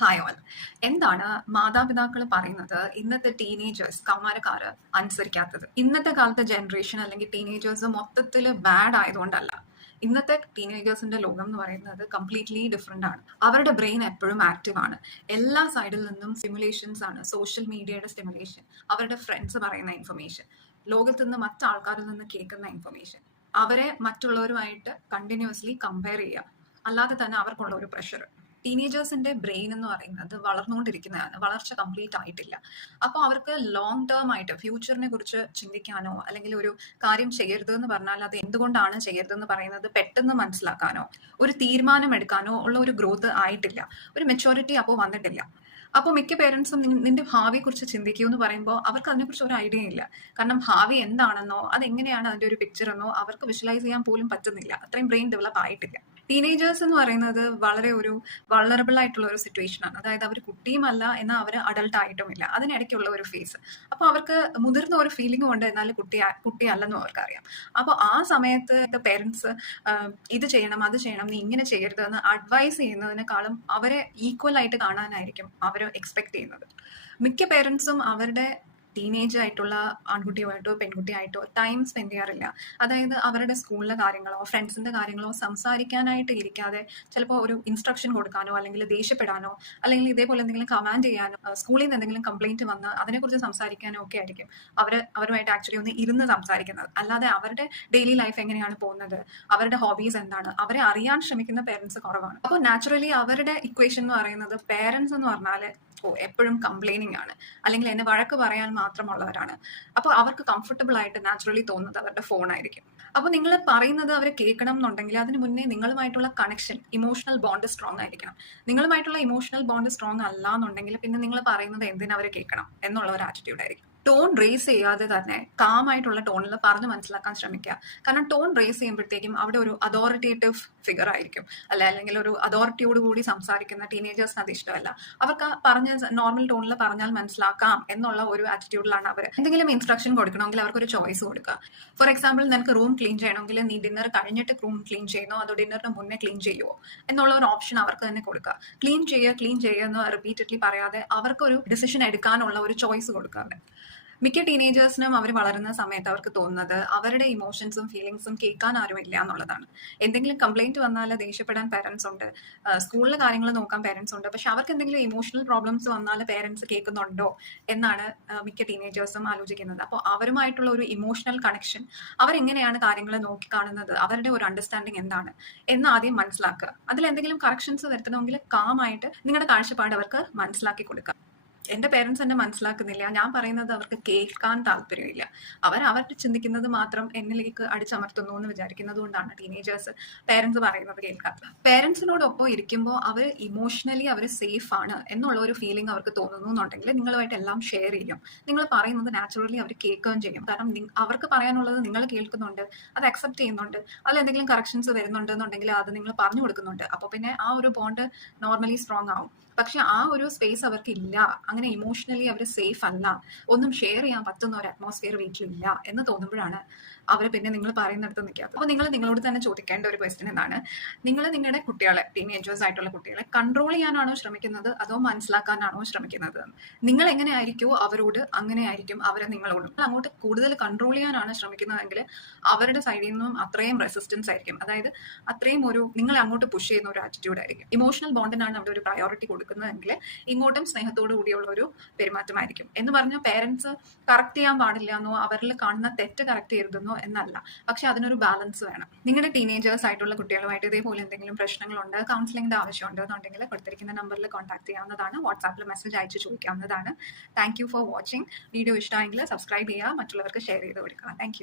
Hi all എന്താണ് മാതാപിതാക്കൾ പറയുന്നത് ഇന്നത്തെ ടീനേജേഴ്സ് കൗമാരക്കാര് അനുസരിക്കാത്തത്? ഇന്നത്തെ കാലത്തെ ജനറേഷൻ അല്ലെങ്കിൽ ടീനേജേഴ്സ് മൊത്തത്തിൽ ബാഡ് ആയതുകൊണ്ടല്ല. ഇന്നത്തെ ടീനേജേഴ്സിന്റെ ലോകം എന്ന് പറയുന്നത് കംപ്ലീറ്റ്ലി ഡിഫറെന്റ് ആണ്. അവരുടെ ബ്രെയിൻ എപ്പോഴും ആക്റ്റീവ് ആണ്. എല്ലാ സൈഡിൽ നിന്നും സിമുലേഷൻസ് ആണ്. സോഷ്യൽ മീഡിയയുടെ സ്റ്റിമുലേഷൻ അവരുടെ ഫ്രണ്ട്സ് പറയുന്ന ഇൻഫർമേഷൻ ലോകത്ത് നിന്ന് മറ്റാൾക്കാരിൽ നിന്ന് കേൾക്കുന്ന ഇൻഫർമേഷൻ അവരെ മറ്റുള്ളവരുമായിട്ട് കണ്ടിന്യൂസ്ലി കമ്പയർ ചെയ്യുക. അല്ലാതെ തന്നെ അവർക്കുള്ള ഒരു പ്രഷർ ടീനേജേഴ്സിന്റെ ബ്രെയിൻ എന്ന് പറയുന്നത് വളർന്നുകൊണ്ടിരിക്കുന്നതാണ്. വളർച്ച കംപ്ലീറ്റ് ആയിട്ടില്ല. അപ്പോൾ അവർക്ക് ലോങ് ടേം ആയിട്ട് ഫ്യൂച്ചറിനെ കുറിച്ച് ചിന്തിക്കാനോ അല്ലെങ്കിൽ ഒരു കാര്യം ചെയ്യരുത് എന്ന് പറഞ്ഞാൽ അത് എന്തുകൊണ്ടാണ് ചെയ്യരുതെന്ന് പറയുന്നത് പെട്ടെന്ന് മനസ്സിലാക്കാനോ ഒരു തീരുമാനം എടുക്കാനോ ഉള്ള ഒരു ഗ്രോത്ത് ആയിട്ടില്ല. ഒരു മെച്ചോറിറ്റി അപ്പോൾ വന്നിട്ടില്ല. അപ്പോൾ മിക്ക പേരൻസും നിന്റെ ഭാവിയെ കുറിച്ച് ചിന്തിക്കൂ എന്ന് പറയുമ്പോൾ അവർക്ക് അതിനെക്കുറിച്ച് ഒരു ഐഡിയ ഇല്ല. കാരണം ഭാവി എന്താണെന്നോ അതെങ്ങനെയാണ് അതിന്റെ ഒരു പിക്ചർ എന്നോ അവർക്ക് വിഷ്വലൈസ് ചെയ്യാൻ പോലും പറ്റുന്നില്ല. അത്രയും ബ്രെയിൻ ഡെവലപ്പ് ആയിട്ടില്ല. ടീനേജേഴ്സ് എന്ന് പറയുന്നത് വളരെ ഒരു വളറബിൾ ആയിട്ടുള്ള ഒരു സിറ്റുവേഷൻ ആണ്. അതായത് അവർ കുട്ടിയുമല്ല എന്നാൽ അവർ അഡൾട്ട് ആയിട്ടുമില്ല. അതിനിടയ്ക്കുള്ള ഒരു ഫേസ് അപ്പോൾ അവർക്ക് മുതിർന്ന ഒരു ഫീലിംഗ് ഉണ്ട് എന്നാൽ കുട്ടി കുട്ടിയല്ലെന്നും അവർക്കറിയാം. അപ്പോൾ ആ സമയത്ത് പേരൻസ് ഇത് ചെയ്യണം അത് ചെയ്യണം നീ ഇങ്ങനെ ചെയ്യരുത് എന്ന് അഡ്വൈസ് ചെയ്യുന്നതിനേക്കാളും അവരെ ഈക്വൽ ആയിട്ട് കാണാനായിരിക്കും അവർ എക്സ്പെക്ട് ചെയ്യുന്നത്. മിക്ക പേരൻസും അവരുടെ ടീനേജ് ആയിട്ടുള്ള ആൺകുട്ടിയുമായിട്ടോ പെൺകുട്ടിയായിട്ടോ ടൈം സ്പെൻഡ് ചെയ്യാറില്ല. അതായത് അവരുടെ സ്കൂളിലെ കാര്യങ്ങളോ ഫ്രണ്ട്സിന്റെ കാര്യങ്ങളോ സംസാരിക്കാനായിട്ട് ഇരിക്കാതെ ചിലപ്പോൾ ഒരു ഇൻസ്ട്രക്ഷൻ കൊടുക്കാനോ അല്ലെങ്കിൽ ദേഷ്യപ്പെടാനോ അല്ലെങ്കിൽ ഇതേപോലെ എന്തെങ്കിലും കമാൻഡ് ചെയ്യാനോ സ്കൂളിൽ നിന്ന് എന്തെങ്കിലും കംപ്ലൈന്റ് വന്ന് അതിനെക്കുറിച്ച് സംസാരിക്കാനോ ഒക്കെ ആയിരിക്കും. അവർ അവരുമായിട്ട് ആക്ച്വലി ഒന്ന് ഇരുന്ന് സംസാരിക്കുന്നത്. അല്ലാതെ അവരുടെ ഡെയിലി ലൈഫ് എങ്ങനെയാണ് പോകുന്നത്? അവരുടെ ഹോബീസ് എന്താണ്? അവരെ അറിയാൻ ശ്രമിക്കുന്ന പേരൻസ് കുറവാണ്. അപ്പോൾ നാച്ചുറലി അവരുടെ ഇക്വേഷൻ എന്ന് പറയുന്നത് പേരൻസ് എന്ന് പറഞ്ഞാൽ ഓ എപ്പോഴും കംപ്ലൈനിങ് ആണ്. അല്ലെങ്കിൽ എന്നെ വഴക്ക് പറയാൻ മാത്രമുള്ളവരാണ്. അപ്പോൾ അവർക്ക് കംഫർട്ടബിൾ ആയിട്ട് നാച്ചുറലി തോന്നുന്നത് അവരുടെ ഫോൺ ആയിരിക്കും. അപ്പോൾ നിങ്ങൾ പറയുന്നത് അവരെ കേൾക്കണം എന്നുണ്ടെങ്കിൽ അതിന് മുന്നേ നിങ്ങളുമായിട്ടുള്ള കണക്ഷൻ ഇമോഷണൽ ബോണ്ട് സ്ട്രോങ് ആയിരിക്കണം. നിങ്ങളുമായിട്ടുള്ള ഇമോഷണൽ ബോണ്ട് സ്ട്രോങ് അല്ല എന്നുണ്ടെങ്കിൽ പിന്നെ നിങ്ങൾ പറയുന്നത് എന്തിനവരെ കേൾക്കണം എന്നുള്ള ഒരു ആറ്റിറ്റ്യൂഡ് ആയിരിക്കും. ടോൺ റേസ് ചെയ്യാതെ തന്നെ കാമായിട്ടുള്ള ടോണിൽ പറഞ്ഞു മനസ്സിലാക്കാൻ ശ്രമിക്കുക. കാരണം ടോൺ റേസ് ചെയ്യുമ്പോഴത്തേക്കും അവിടെ ഒരു അതോറിറ്റേറ്റീവ് ഫിഗർ ആയിരിക്കും. അല്ല അല്ലെങ്കിൽ ഒരു അതോറിറ്റിയോട് കൂടി സംസാരിക്കുന്ന ടീനേജേഴ്സിന് അത് ഇഷ്ടമല്ല. അവർക്ക് പറഞ്ഞ നോർമൽ ടോണിൽ പറഞ്ഞാൽ മനസ്സിലാക്കാം എന്നുള്ള ഒരു ആറ്റിറ്റ്യൂഡിലാണ് അവർ എന്തെങ്കിലും ഇൻസ്ട്രക്ഷൻ കൊടുക്കണമെങ്കിൽ അവർക്ക് ഒരു ചോയ്സ് കൊടുക്കുക. ഫോർ എക്സാമ്പിൾ നിനക്ക് റൂം ക്ലീൻ ചെയ്യണമെങ്കിൽ നീ ഡിന്നർ കഴിഞ്ഞിട്ട് റൂം ക്ലീൻ ചെയ്യുന്നോ? അതോ ഡിന്നറിന് മുന്നേ ക്ലീൻ ചെയ്യുമോ എന്നുള്ള ഒരു ഓപ്ഷൻ അവർക്ക് തന്നെ കൊടുക്കുക. ക്ലീൻ ചെയ്യുക ക്ലീൻ ചെയ്യുക എന്ന് റിപ്പീറ്റഡ്ലി പറയാതെ അവർക്ക് ഒരു ഡിസിഷൻ എടുക്കാനുള്ള ഒരു ചോയ്സ് കൊടുക്കാറുണ്ട് മിക്ക ടീനേജേഴ്സിനും അവർ വളരുന്ന സമയത്ത് അവർക്ക് തോന്നുന്നത് അവരുടെ ഇമോഷൻസും ഫീലിങ്സും കേൾക്കാൻ ഇല്ല എന്നുള്ളതാണ്. എന്തെങ്കിലും കംപ്ലൈന്റ് വന്നാൽ ദേഷ്യപ്പെടാൻ പേരൻസ് ഉണ്ട്. സ്കൂളിലെ കാര്യങ്ങൾ നോക്കാൻ പേരൻസ് ഉണ്ട്. പക്ഷെ അവർക്ക് എന്തെങ്കിലും ഇമോഷണൽ പ്രോബ്ലംസ് വന്നാൽ പേരൻസ് കേൾക്കുന്നുണ്ടോ എന്നാണ് മിക്ക ടീനേജേഴ്സും ആലോചിക്കുന്നത്. അപ്പോൾ അവരുമായിട്ടുള്ള ഒരു ഇമോഷണൽ കണക്ഷൻ അവരെങ്ങനെയാണ് കാര്യങ്ങൾ നോക്കി കാണുന്നത് അവരുടെ ഒരു അണ്ടർസ്റ്റാൻഡിങ് എന്താണ് എന്ന് ആദ്യം മനസ്സിലാക്കുക. അതിൽ എന്തെങ്കിലും കറക്ഷൻസ് വരുത്തണമെങ്കിൽ കാമായിട്ട് നിങ്ങളുടെ കാഴ്ചപ്പാട് അവർക്ക് മനസ്സിലാക്കി കൊടുക്കുക. എന്റെ പേരൻസ് എന്നെ മനസ്സിലാക്കുന്നില്ല. ഞാൻ പറയുന്നത് അവർക്ക് കേൾക്കാൻ താല്പര്യമില്ല. അവർ അവരുടെ ചിന്തിക്കുന്നത് മാത്രം എന്നിലേക്ക് അടിച്ചമർത്തുന്നു എന്ന് വിചാരിക്കുന്നത് കൊണ്ടാണ് ടീനേജേഴ്സ് പേരൻസ് പറയുന്നത് കേൾക്കാത്തത്. പേരൻസിനോടൊപ്പം ഇരിക്കുമ്പോൾ അവർ ഇമോഷണലി അവർ സേഫ് ആണ് എന്നുള്ള ഒരു ഫീലിംഗ് അവർക്ക് തോന്നുന്നു എന്നുണ്ടെങ്കിൽ നിങ്ങളുമായിട്ട് എല്ലാം ഷെയർ ചെയ്യും. നിങ്ങൾ പറയുന്നത് നാച്ചുറലി അവർ കേൾക്കുകയും ചെയ്യും. കാരണം അവർക്ക് പറയാനുള്ളത് നിങ്ങൾ കേൾക്കുന്നുണ്ട് അത് അക്സെപ്റ്റ് ചെയ്യുന്നുണ്ട് അതിൽ എന്തെങ്കിലും കറക്ഷൻസ് വരുന്നുണ്ട് എന്നുണ്ടെങ്കിൽ അത് നിങ്ങൾ പറഞ്ഞു കൊടുക്കുന്നുണ്ട്. അപ്പോൾ പിന്നെ ആ ഒരു ബോണ്ട് നോർമലി സ്ട്രോങ് ആവും. പക്ഷെ ആ ഒരു സ്പേസ് അവർക്ക് ഇല്ല. അങ്ങനെ ഇമോഷണലി അവർ സേഫ് അല്ല. ഒന്നും ഷെയർ ചെയ്യാൻ പറ്റുന്ന ഒരു അറ്റ്മോസ്ഫിയർ വീട്ടിലില്ല എന്ന് തോന്നുമ്പോഴാണ് അവർ പിന്നെ നിങ്ങൾ പറയുന്നിടത്ത് നിൽക്കാത്തത്. അപ്പോൾ നിങ്ങൾ നിങ്ങളോട് തന്നെ ചോദിക്കേണ്ട ഒരു ക്വസ്റ്റ്യൻ എന്താണ് നിങ്ങൾ നിങ്ങളുടെ കുട്ടികളെ ടീനേജേഴ്സ് ആയിട്ടുള്ള കുട്ടികളെ കൺട്രോൾ ചെയ്യാനാണോ ശ്രമിക്കുന്നത്? അതോ മനസ്സിലാക്കാനാണോ ശ്രമിക്കുന്നത്? നിങ്ങൾ എങ്ങനെയായിരിക്കുമോ അവരോട് അങ്ങനെ ആയിരിക്കും അവരെ നിങ്ങളോടും. അങ്ങോട്ട് കൂടുതൽ കൺട്രോൾ ചെയ്യാനാണ് ശ്രമിക്കുന്നതെങ്കിൽ അവരുടെ സൈഡിൽ നിന്നും അത്രയും റെസിസ്റ്റൻസ് ആയിരിക്കും. അതായത് അത്രയും ഒരു നിങ്ങളെ അങ്ങോട്ട് പുഷ് ചെയ്യുന്ന ഒരു ആറ്റിറ്റ്യൂഡ് ആയിരിക്കും. ഇമോഷണൽ ബോണ്ടിനാണ് അവിടെ ഒരു പ്രയോറിറ്റി കൊടുക്കുന്നതെങ്കിൽ ഇങ്ങോട്ടും സ്നേഹത്തോടു കൂടിയുള്ള ഒരു പെരുമാറ്റമായിരിക്കും. എന്ന് പറഞ്ഞാൽ പേരൻസ് കറക്റ്റ് ചെയ്യാൻ പാടില്ല എന്നോ അവരിൽ കാണുന്ന തെറ്റ് കറക്റ്റ് ചെയ്തെന്നോ എന്നല്ല. പക്ഷെ അതിനൊരു ബാലൻസ് വേണം. നിങ്ങളുടെ ടീനേജേഴ്സ് ആയിട്ടുള്ള കുട്ടികളുമായിട്ട് ഇതേപോലെ എന്തെങ്കിലും പ്രശ്നങ്ങളുണ്ട് കൗൺസിലിംഗിന്റെ ആവശ്യമുണ്ട് എന്നുണ്ടെങ്കിൽ കൊടുത്തിരിക്കുന്ന നമ്പറിൽ കോൺടാക്ട് ചെയ്യാവുന്നതാണ്. വാട്സാപ്പിൽ മെസ്സേജ് അയച്ച് ചോദിക്കാവുന്നതാണ്. താങ്ക് ഫോർ വാച്ചിങ് വീഡിയോ ഇഷ്ടമായെങ്കിൽ സബ്സ്ക്രൈബ് ചെയ്യുക മറ്റുള്ളവർക്ക് ഷെയർ ചെയ്ത് കൊടുക്കുക. താങ്ക്